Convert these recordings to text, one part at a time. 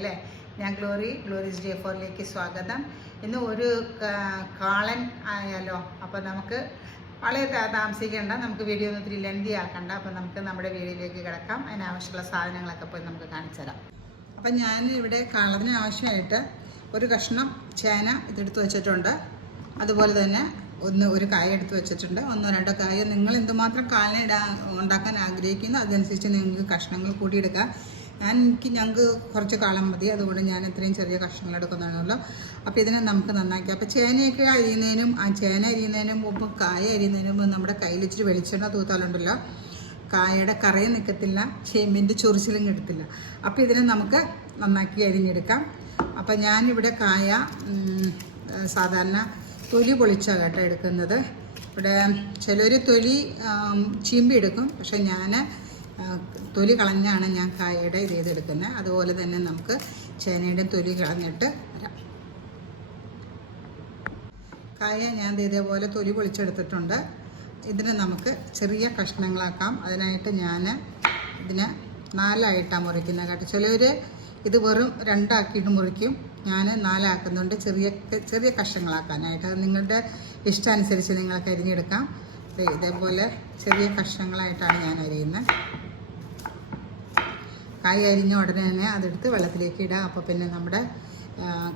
അല്ലേ? ഞാൻ ഗ്ലോറീസ് J4ലേക്ക് സ്വാഗതം. ഇന്ന് ഒരു കാളൻ ആയാലോ? അപ്പോൾ നമുക്ക് വളരെ താമസിക്കേണ്ട, നമുക്ക് വീഡിയോ ഒന്നും ഒത്തിരി ലെന്തി ആക്കണ്ട. അപ്പോൾ നമുക്ക് നമ്മുടെ വീഡിയോയിലേക്ക് കിടക്കാം. അതിനാവശ്യമുള്ള സാധനങ്ങളൊക്കെ പോയി നമുക്ക് കാണിച്ചു തരാം. അപ്പം ഞാൻ ഇവിടെ കാളത്തിന് ആവശ്യമായിട്ട് ഒരു കഷ്ണം ചേന ഇതെടുത്ത് വെച്ചിട്ടുണ്ട്. അതുപോലെ തന്നെ ഒരു കായ എടുത്ത് വെച്ചിട്ടുണ്ട്. 1-2 കായ നിങ്ങൾ എന്തുമാത്രം കാലിന് ഉണ്ടാക്കാൻ ആഗ്രഹിക്കുന്നു അതനുസരിച്ച് നിങ്ങൾക്ക് കഷ്ണങ്ങൾ കൂട്ടിയെടുക്കാം. ഞങ്ങൾക്ക് കുറച്ച് കാളം മതി, അതുകൊണ്ട് ഞാൻ ഇത്രയും ചെറിയ കഷ്ണങ്ങൾ എടുക്കുന്നതാണല്ലോ. അപ്പോൾ ഇതിനെ നമുക്ക് നന്നാക്കി, അപ്പോൾ ചേനയൊക്കെ അരിയുന്നതിനും ചേന അരിയുന്നതിനും മുമ്പ് കായ അരിയുന്നതിനും മുമ്പ് നമ്മുടെ കയ്യിൽ ഇച്ചിരി വെളിച്ചെണ്ണ തൂത്താലുണ്ടല്ലോ, കായയുടെ കറയും നിൽക്കത്തില്ല, ചേമ്പിൻ്റെ ചൊറിച്ചിലും കിട്ടത്തില്ല. അപ്പോൾ ഇതിനെ നമുക്ക് നന്നാക്കി അരിഞ്ഞെടുക്കാം. അപ്പം ഞാനിവിടെ കായ സാധാരണ തൊലി പൊളിച്ചാണ് കേട്ടോ എടുക്കുന്നത്. ഇവിടെ ചിലർ തൊലി ചീമ്പി എടുക്കും, പക്ഷെ ഞാൻ തൊലി കളഞ്ഞാണ് ഞാൻ കായയുടെ ഇത് ചെയ്തെടുക്കുന്നത്. അതുപോലെ തന്നെ നമുക്ക് ചേനയുടെ തൊലി കളഞ്ഞിട്ട് വരാം. കായ ഞാൻ ഇതേപോലെ തൊലി പൊളിച്ചെടുത്തിട്ടുണ്ട്. ഇതിനെ നമുക്ക് ചെറിയ കഷ്ണങ്ങളാക്കാം. അതിനായിട്ട് ഞാൻ ഇതിനെ 4ആയിട്ടാണ് മുറിക്കുന്നത് കേട്ടോ. ചിലർ ഇത് വെറും 2 ആക്കിയിട്ട് മുറിക്കും. ഞാൻ 4 ആക്കുന്നുണ്ട്, ചെറിയ കഷ്ണങ്ങളാക്കാനായിട്ട്. അത് നിങ്ങളുടെ ഇഷ്ടമനുസരിച്ച് നിങ്ങൾക്ക് അരിഞ്ഞെടുക്കാം. ഇതേപോലെ ചെറിയ കഷ്ണങ്ങളായിട്ടാണ് ഞാൻ അരിയുന്നത്. കായ അരിഞ്ഞ ഉടനെ തന്നെ അതെടുത്ത് വെള്ളത്തിലേക്ക് ഇടാം. അപ്പോൾ പിന്നെ നമ്മുടെ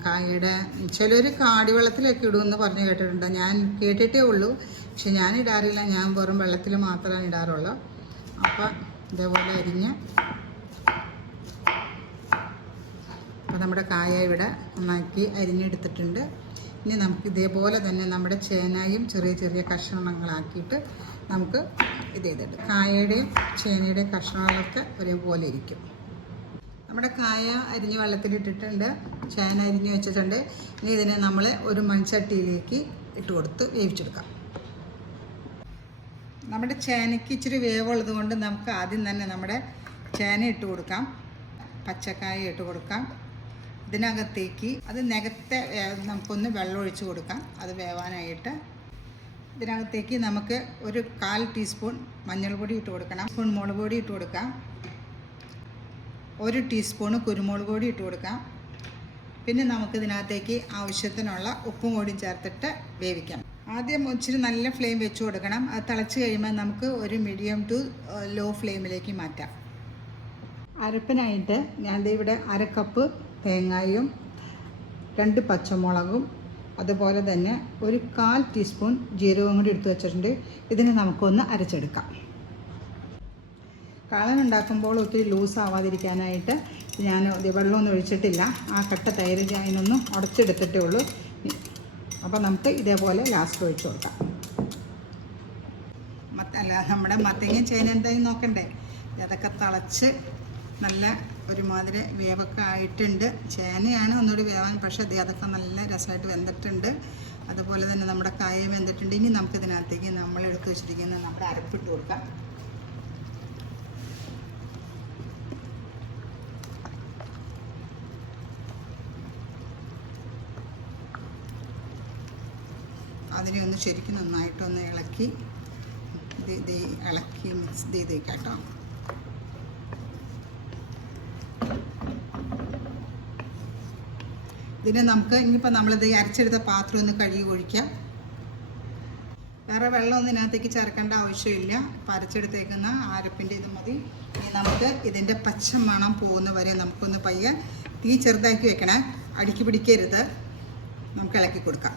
കായയുടെ ചിലർ കാടിവെള്ളത്തിലൊക്കെ ഇടുമെന്ന് പറഞ്ഞ് കേട്ടിട്ടുണ്ട്. ഞാൻ കേട്ടിട്ടേ ഉള്ളൂ, പക്ഷെ ഞാൻ ഇടാറില്ല. ഞാൻ വെറും വെള്ളത്തിൽ മാത്രമാണ് ഇടാറുള്ളൂ. അപ്പോൾ ഇതേപോലെ അരിഞ്ഞ് അപ്പോൾ നമ്മുടെ കായ ഇവിടെ നന്നാക്കി അരിഞ്ഞെടുത്തിട്ടുണ്ട്. ഇനി നമുക്ക് ഇതേപോലെ തന്നെ നമ്മുടെ ചേനയും ചെറിയ കഷ്ണങ്ങളാക്കിയിട്ട് നമുക്ക് ഇത് ചെയ്തിട്ട് കായയുടെയും ചേനയുടെയും കഷ്ണങ്ങളൊക്കെ ഒരേപോലെ ഇരിക്കും. നമ്മുടെ കായ അരിഞ്ഞ് വെള്ളത്തിലിട്ടിട്ടുണ്ട്, ചേന അരിഞ്ഞ് വെച്ചിട്ടുണ്ട്. ഇനി ഇതിനെ നമ്മൾ ഒരു മൺചട്ടിയിലേക്ക് ഇട്ട് കൊടുത്ത് വേവിച്ചെടുക്കാം. നമ്മുടെ ചേനയ്ക്ക് ഇച്ചിരി വേവുള്ളത് കൊണ്ട് നമുക്ക് ആദ്യം തന്നെ നമ്മുടെ ചേന ഇട്ട് കൊടുക്കാം, പച്ചക്കായ ഇട്ട് കൊടുക്കാം. ഇതിനകത്തേക്ക് അത് നികത്തെ നമുക്കൊന്ന് വെള്ളം ഒഴിച്ച് കൊടുക്കാം, അത് വേവാനായിട്ട്. ഇതിനകത്തേക്ക് നമുക്ക് ഒരു 1/4 ടീസ്പൂൺ മഞ്ഞൾപ്പൊടി ഇട്ട് കൊടുക്കണം, സ്പൂൺ മുളക് പൊടി ഇട്ട് കൊടുക്കാം, 1 ടീസ്പൂണ് കുരുമുളക് പൊടി ഇട്ട് കൊടുക്കാം. പിന്നെ നമുക്കിതിനകത്തേക്ക് ആവശ്യത്തിനുള്ള ഉപ്പും കൂടി ചേർത്തിട്ട് വേവിക്കാം. ആദ്യം ഇച്ചിരി നല്ല ഫ്ലെയിം വെച്ച് കൊടുക്കണം. അത് തിളച്ച് കഴിയുമ്പോൾ നമുക്ക് ഒരു മീഡിയം ടു ലോ ഫ്ലെയിമിലേക്ക് മാറ്റാം. അരപ്പിനായിട്ട് ഞാൻ ഇവിടെ 1/2 കപ്പ് തേങ്ങയും 2 പച്ചമുളകും അതുപോലെ തന്നെ ഒരു 1/4 ടീസ്പൂൺ ജീരകവും കൂടി എടുത്ത് വെച്ചിട്ടുണ്ട്. ഇതിനെ നമുക്കൊന്ന് അരച്ചെടുക്കാം. കാളൻ ഉണ്ടാക്കുമ്പോൾ ഒത്തിരി ലൂസ് ആവാതിരിക്കാനായിട്ട് ഞാൻ വെള്ളമൊന്നും ഒഴിച്ചിട്ടില്ല. ആ കട്ട തൈര് അതിനൊന്നും ഉടച്ചെടുത്തിട്ടേ ഉള്ളൂ. അപ്പോൾ നമുക്ക് ഇതേപോലെ ലാസ്റ്റ് ഒഴിച്ച് കൊടുക്കാം. നമ്മുടെ മത്തങ്ങ ചേന എന്തായാലും നോക്കണ്ടേ, അതൊക്കെ തിളച്ച് നല്ല ഒരുമാതിരി വേവൊക്കെ ആയിട്ടുണ്ട്. ചേനയാണ് ഒന്നുകൂടി വേവാൻ, പക്ഷേ അതൊക്കെ നല്ല രസമായിട്ട് വെന്തിട്ടുണ്ട്. അതുപോലെ തന്നെ നമ്മുടെ കായ വെന്തിട്ടുണ്ട്. ഇനി നമുക്കിതിനകത്തേക്ക് നമ്മൾ എടുത്ത് വെച്ചിരിക്കുന്ന നമ്മുടെ അരപ്പിട്ട് കൊടുക്കാം. അതിനെ ഒന്ന് ശരിക്കും നന്നായിട്ടൊന്ന് ഇളക്കി മിക്സ് ചെയ്തേക്കാം കേട്ടോ. ഇതിനെ നമുക്ക് ഇനിയിപ്പോൾ നമ്മളിത് അരച്ചെടുത്ത പാത്രം ഒന്ന് കഴുകി ഒഴിക്കാം. വേറെ വെള്ളമൊന്നും ഇതിനകത്തേക്ക് ചേർക്കേണ്ട ആവശ്യമില്ല. ഇപ്പോൾ അരച്ചെടുത്തേക്കുന്ന അരപ്പിൻ്റെ ഇത് മതി. ഇനി നമുക്ക് ഇതിൻ്റെ പച്ച മണം പോകുന്ന വരെ നമുക്കൊന്ന് പയ്യെ തീ ചെറുതാക്കി വെക്കണേ, അടുക്കി പിടിക്കരുത്. നമുക്ക് ഇളക്കി കൊടുക്കാം.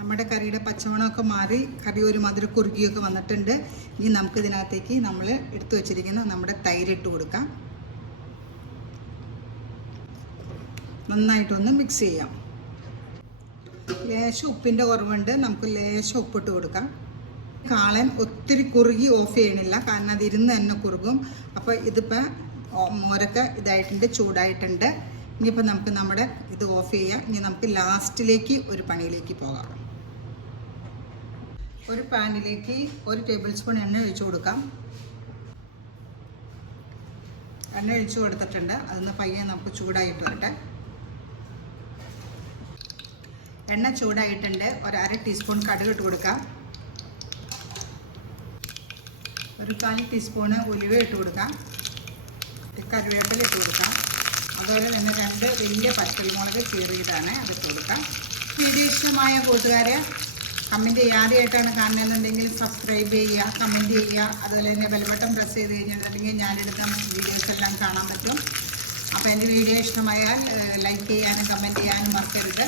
നമ്മുടെ കറിയുടെ പച്ചമണമൊക്കെ മാറി കറി ഒരുമാതിരി കുറുകിയൊക്കെ വന്നിട്ടുണ്ട്. ഇനി നമുക്കിതിനകത്തേക്ക് നമ്മൾ എടുത്തു വച്ചിരിക്കുന്ന നമ്മുടെ തൈരിട്ട് കൊടുക്കാം. നന്നായിട്ടൊന്ന് മിക്സ് ചെയ്യാം. ലേശം ഉപ്പിൻ്റെ കുറവുണ്ട്, നമുക്ക് ലേശം ഉപ്പിട്ട് കൊടുക്കാം. കാളൻ ഒത്തിരി കുറുകി ഓഫ് ചെയ്യണില്ല, കാരണം അത് ഇരുന്ന് തന്നെ കുറുകും. അപ്പോൾ ഇതിപ്പോൾ മോരൊക്കെ ഇതായിട്ടുണ്ട്, ചൂടായിട്ടുണ്ട്. ഇനിയിപ്പോൾ നമുക്ക് നമ്മുടെ ഇത് ഓഫ് ചെയ്യാം. ഇനി നമുക്ക് ലാസ്റ്റിലേക്ക് ഒരു പണിയിലേക്ക് പോകാം. ഒരു പാനിലേക്ക് 1 ടേബിൾ സ്പൂൺ എണ്ണ ഒഴിച്ച് കൊടുക്കാം. എണ്ണ ഒഴിച്ച് കൊടുത്തിട്ടുണ്ട്. അതൊന്ന് പയ്യെ നമുക്ക് ചൂടായിട്ട് വരട്ടെ. എണ്ണ ചൂടായിട്ടുണ്ട്. 1/2 ടീസ്പൂൺ കടുക് ഇട്ട് കൊടുക്കാം. ഒരു 1/4 ടീസ്പൂണ് ഉലുവ ഇട്ട് കൊടുക്കാം. കറിവേപ്പില ഇട്ട് കൊടുക്കാം. അതുപോലെ തന്നെ 2 വലിയ പച്ചമുളക് കീറിയതാണ് അതിട്ട് കൊടുക്കാം. വീഡിയോ ഇഷ്ടമായ കൂട്ടുകാരെ കമൻറ്റ് ചെയ്യുക. ആദ്യമായിട്ടാണ് കാണുന്നതെന്നുണ്ടെങ്കിൽ സബ്സ്ക്രൈബ് ചെയ്യുക, കമൻറ്റ് ചെയ്യുക. അതുപോലെ തന്നെ ബെൽ ബട്ടൺ പ്രസ് ചെയ്ത് കഴിഞ്ഞിട്ടുണ്ടെങ്കിൽ ഞാനെടുത്ത വീഡിയോസ് എല്ലാം കാണാൻ പറ്റും. അപ്പോൾ എൻ്റെ വീഡിയോ ഇഷ്ടമായാൽ ലൈക്ക് ചെയ്യാനും കമൻറ്റ് ചെയ്യാനും മറക്കരുത്.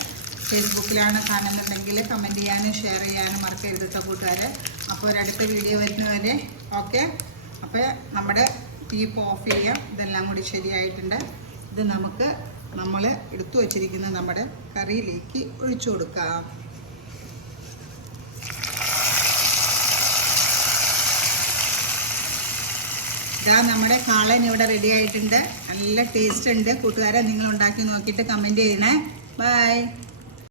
ഫേസ്ബുക്കിലാണ് കാണുന്നുണ്ടെങ്കിൽ കമൻറ്റ് ചെയ്യാനും ഷെയർ ചെയ്യാനും മറക്കരുത് കേട്ടോ കൂട്ടുകാരെ. അപ്പോൾ ഒരടുത്ത വീഡിയോ വരുന്നവരെ ഓക്കെ. അപ്പോൾ നമ്മുടെ തീ ഓഫ് ചെയ്യാം. ഇതെല്ലാം കൂടി ശരിയായിട്ടുണ്ട്. ഇത് നമുക്ക് നമ്മൾ എടുത്തു വച്ചിരിക്കുന്ന നമ്മുടെ കറിയിലേക്ക് ഒഴിച്ചു കൊടുക്കാം. ഇതാ നമ്മുടെ കാളൻ ഇവിടെ റെഡി ആയിട്ടുണ്ട്. നല്ല ടേസ്റ്റ് ഉണ്ട് കൂട്ടുകാരെ. നിങ്ങൾ ഉണ്ടാക്കി നോക്കിയിട്ട് കമൻറ്റ് ചെയ്യണേ. ബൈ.